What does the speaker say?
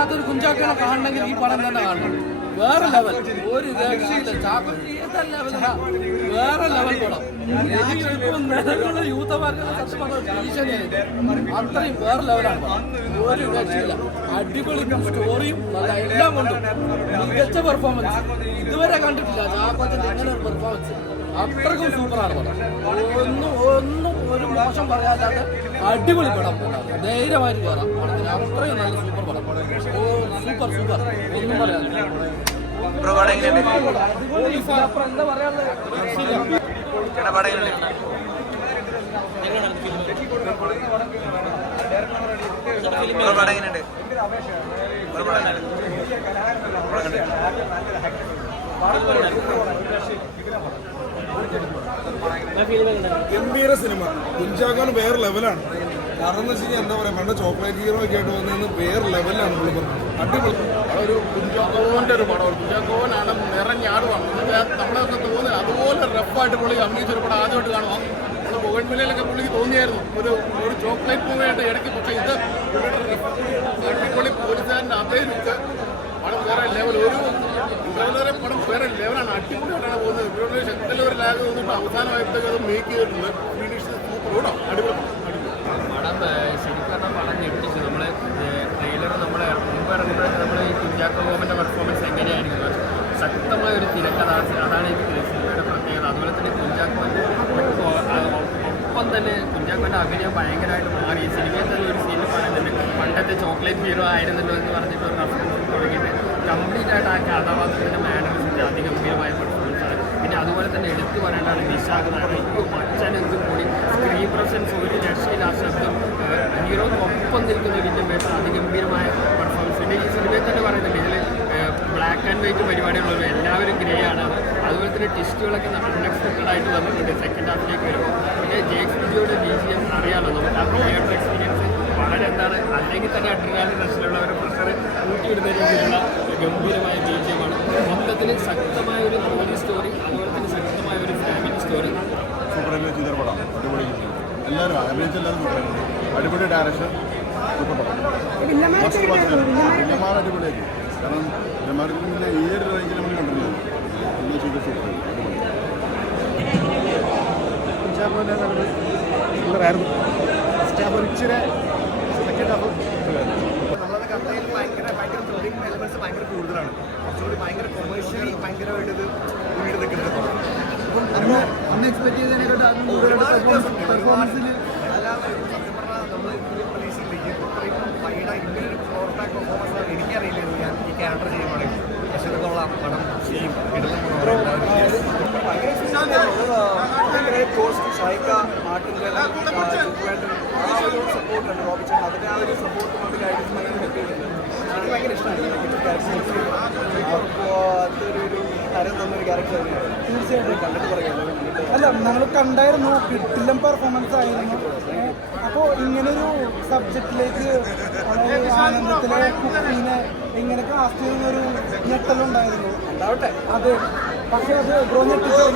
ഇതിനകത്തൊരു കുഞ്ചാക്കനെ കാണണമെങ്കിൽ ഈ പടം തന്നെ കാണണം. വേറെ ലെവൽ, ഒരു രക്ഷയില്ല. ചാക്കോ ഏതാ ലെവലാ, വേറെ ലെവൽ പടം. എനിക്കിപ്പം നിലവിലുള്ള യൂത്തമാർക്ക് ഭീഷണിയായിട്ട് അത്രയും വേറെ ലെവലാണ് പടം. ഒരു രക്ഷയില്ല. അടിപൊളി സ്റ്റോറിയും നല്ല എല്ലാം കൊണ്ടും മികച്ച പെർഫോമൻസ് ഇതുവരെ കണ്ടിട്ടില്ല. ചാക്കോച്ചന്റെ ഇങ്ങനെ ഒരു പെർഫോമൻസ് അത്രക്കും സൂപ്പറാണ് പടം. ഒന്നും ഒരു മോശം പറയാതെ അടിപൊളി പടം. ധൈര്യമായിട്ട് കയറാം പടത്തിന്. അത്രയും നല്ല സൂപ്പർ പടം. സൂപ്പർ സൂപ്പർ, ഒന്നും പറയാനില്ല. എന്താ പറയാനുള്ളത്? ഗംഭീര സിനിമ. കുഞ്ചാക്കോൻ വേറെ ലെവലാണ്. കാരണം എന്ന് വെച്ച് കഴിഞ്ഞാൽ എന്താ പറയുക, പണ്ട് ചോക്ലേറ്റ് ഹീറോ ഒക്കെ ആയിട്ട് വന്നതെന്ന് വേറെ ലെവലിലാണ് പുള്ളി പറഞ്ഞത്. അടിപൊളി ഒരു കുഞ്ചാക്കോന്റെ ഒരു പടം. കുഞ്ചാക്കോനാണ് നിറഞ്ഞാടുവാണ്. നമ്മളൊക്കെ തോന്നുന്നത് അതുപോലെ റഫായിട്ട് പുള്ളി അഭിനയിച്ചൊരു പടം ആദ്യമായിട്ട് കാണുക. നമ്മൾ ബോഗൻവില്ലയിലൊക്കെ പുള്ളിക്ക് തോന്നിയായിരുന്നു ഒരു ചോക്ലേറ്റ് മൂവിയായിട്ട് ഇടയ്ക്ക്. പക്ഷേ ഇത് അടിപൊളി പോലീസുകാരൻ്റെ അതേ ലുക്ക്. പടം വേറെ ലെവൽ. ഒരു ഇൻട്രോലറെ പടം വേറെ ലെവലാണ്. അടിപൊളിയായിട്ടാണ് പോകുന്നത്. ഇവിടെ ശക്തിയുള്ള ഒരു ലാഗ് തോന്നിയിട്ട് അവസാനമായിട്ടൊക്കെ അത് മേക്ക് ചെയ്തിട്ടുണ്ട്. ഫിനിഷ് സൂപ്പർ കൂടാം. അടിപൊളി പടം ശരിക്കും പറഞ്ഞാൽ പടം ഞെട്ടിച്ചു. നമ്മൾ ട്രെയിലർ നമ്മൾ മുമ്പ് ഇറങ്ങുമ്പോഴൊക്കെ നമ്മൾ ഈ കുഞ്ചാക്കോ ബോബൻ്റെ പെർഫോമൻസ് എങ്ങനെയായിരിക്കും, ശക്തമായ ഒരു തിരക്കഥ. അതാണ് ഈ സിനിമയുടെ പ്രത്യേകത. അതുപോലെ തന്നെ കുഞ്ചാക്കോൻ്റെ ഒപ്പം തന്നെ കുഞ്ചാക്കോൻ്റെ അഭിനയം ഭയങ്കരമായിട്ട് മാറി. ഈ സിനിമയിൽ തന്നെ ഒരു സീനിൽ പറയുന്നുണ്ട്, പണ്ടത്തെ ചോക്ലേറ്റ് ഹീറോ ആയിരുന്നല്ലോ എന്ന് പറഞ്ഞിട്ട് ഒരു റെഫറൻസ് തുടങ്ങിയിട്ട് കംപ്ലീറ്റ് ആയിട്ട് ആ കഥാപാത്രത്തിൻ്റെ മാനറിസത്തിൻ്റെ അതിഗംഭീരമായ പെർഫോമൻസാണ്. പിന്നെ അതുപോലെ തന്നെ എടുത്തു പറയേണ്ടതാണ് വിശാഖ നായക്. മച്ചനെന്തും കൂടി സ്ക്രീൻ പ്രസൻസ് ഒരു രക്ഷയില്ല. ആ ശബ്ദം ഹീറോക്കൊപ്പം നിൽക്കുന്ന ഒരു ഇൻറ്റർവേഷൻ അതിഗംഭീരമായ പെർഫോമൻസ്. പിന്നെ ഈ സിനിമയിൽ തന്നെ പറയുന്നുണ്ട് ഇതിൽ ബ്ലാക്ക് ആൻഡ് വൈറ്റ് പരിപാടികളുള്ളവർ എല്ലാവരും ഗ്രേ ആണ്. അതുപോലെ തന്നെ ടെസ്റ്റുകളൊക്കെ അൺഎക്സ്പെക്റ്റഡ് ആയിട്ട് വന്നിട്ടുണ്ട് സെക്കൻഡ് ഹാഫിലേക്ക് വരുമ്പോൾ. പിന്നെ ജേക്സ് വിജയുടെ BGM അറിയാമല്ലോ, നമുക്ക് ആ തിയേറ്റർ എക്സ്പീരിയൻസ് വളരെ എന്താണ്, അല്ലെങ്കിൽ തന്നെ അഡ്രിനാലിൻ റഷിലുള്ള ഒരു പ്രഷർ കൂട്ടിയിടുന്ന രീതിയിലുള്ള ഗംഭീരമായ BGM ആണ്. മൊത്തത്തിൽ ശക്തമായ ഒരു പോലീസ് സ്റ്റോറി, അതുപോലെ തന്നെ ശക്തമായ ഒരു ഫാമിലി സ്റ്റോറി. സൂപ്പർ ചെയ്ത പടം. അടിപൊളി. എല്ലാവരും അഭിനയിച്ചെല്ലാവരും സൂപ്പർ. അടിപൊളി ഡയറക്ഷൻ. സൂപ്പർ പടം. വില്ലന്മാർ അടിപൊളിയാക്കി. കാരണം വില്ലന്മാർക്ക് പിന്നെ ഈ ഒരു റേഞ്ചിൽ നമ്മൾ കൊണ്ടുവരുന്നത് കുഞ്ചാക്കോൻ്റെ സൂപ്പറായിരുന്നു. ഫസ്റ്റ് ഹാഫ് ഇച്ചിരി, സെക്കൻഡ് ഹാഫ് നമ്മളത് കണ്ടതിൽ ഭയങ്കര ത്രില്ലിംഗ് എലമെന്റ്സ് ഭയങ്കര കൂടുതലാണ്. കുറച്ചുകൂടി ഭയങ്കര കൊമേഴ്ഷ്യൽ ഭയങ്കരമായിട്ട് ഇത് വീട് നിൽക്കുന്നത്. അന്ന് എക്സ്പെക്ട് ചെയ്തതിനെക്കാട്ടും പെർഫോമൻസിൽ അല്ലാതെ സത്യം പറഞ്ഞാൽ നമ്മൾ പ്രതീക്ഷിക്കില്ല. ഇത്രയും വൈഡ് ഇങ്ങനൊരു പവർ ബാക്ക് പെർഫോമൻസ് എനിക്കറിയില്ലായിരുന്നു. ഞാൻ ഈ ക്യാരക്ടർ ചെയ്യുവാണെങ്കിൽ പക്ഷേ കൊള്ളാം. പണം ചെയ്യും ഭയങ്കര കോസ്റ്റ് ഷൈക്ക നാട്ടിൻ്റെ ആ ഒരു സപ്പോർട്ടുണ്ട്. റോബിച്ചൻ അതിൻ്റെ ആ ഒരു സപ്പോർട്ട് കൊണ്ട് ഗൈഡൻസ് ഭയങ്കര പറ്റിയിട്ടുണ്ട്. എനിക്ക് ഭയങ്കര ഇഷ്ടമാണ്. അതൊരു തരം തന്നൊരു ക്യാരക്ടർ തന്നെയാണ്. തീർച്ചയായിട്ടും കണ്ടിട്ട് പറയാമല്ലോ. അല്ല, നമ്മൾ കണ്ടായിരുന്നു, കിട്ടില്ല പെർഫോമൻസ് ആയിരുന്നു. അപ്പോൾ ഇങ്ങനൊരു സബ്ജക്റ്റിലേക്ക് ആനന്ദത്തിലെ കുട്ടീനെ എങ്ങനെ കാസ്റ്റ് ചെയ്യുന്നൊരു ഞെട്ടലുണ്ടായിരുന്നു. ഉണ്ടാവട്ടെ. അതെ, പക്ഷെ അത് ബ്രോ ഞെട്ടിച്ചു.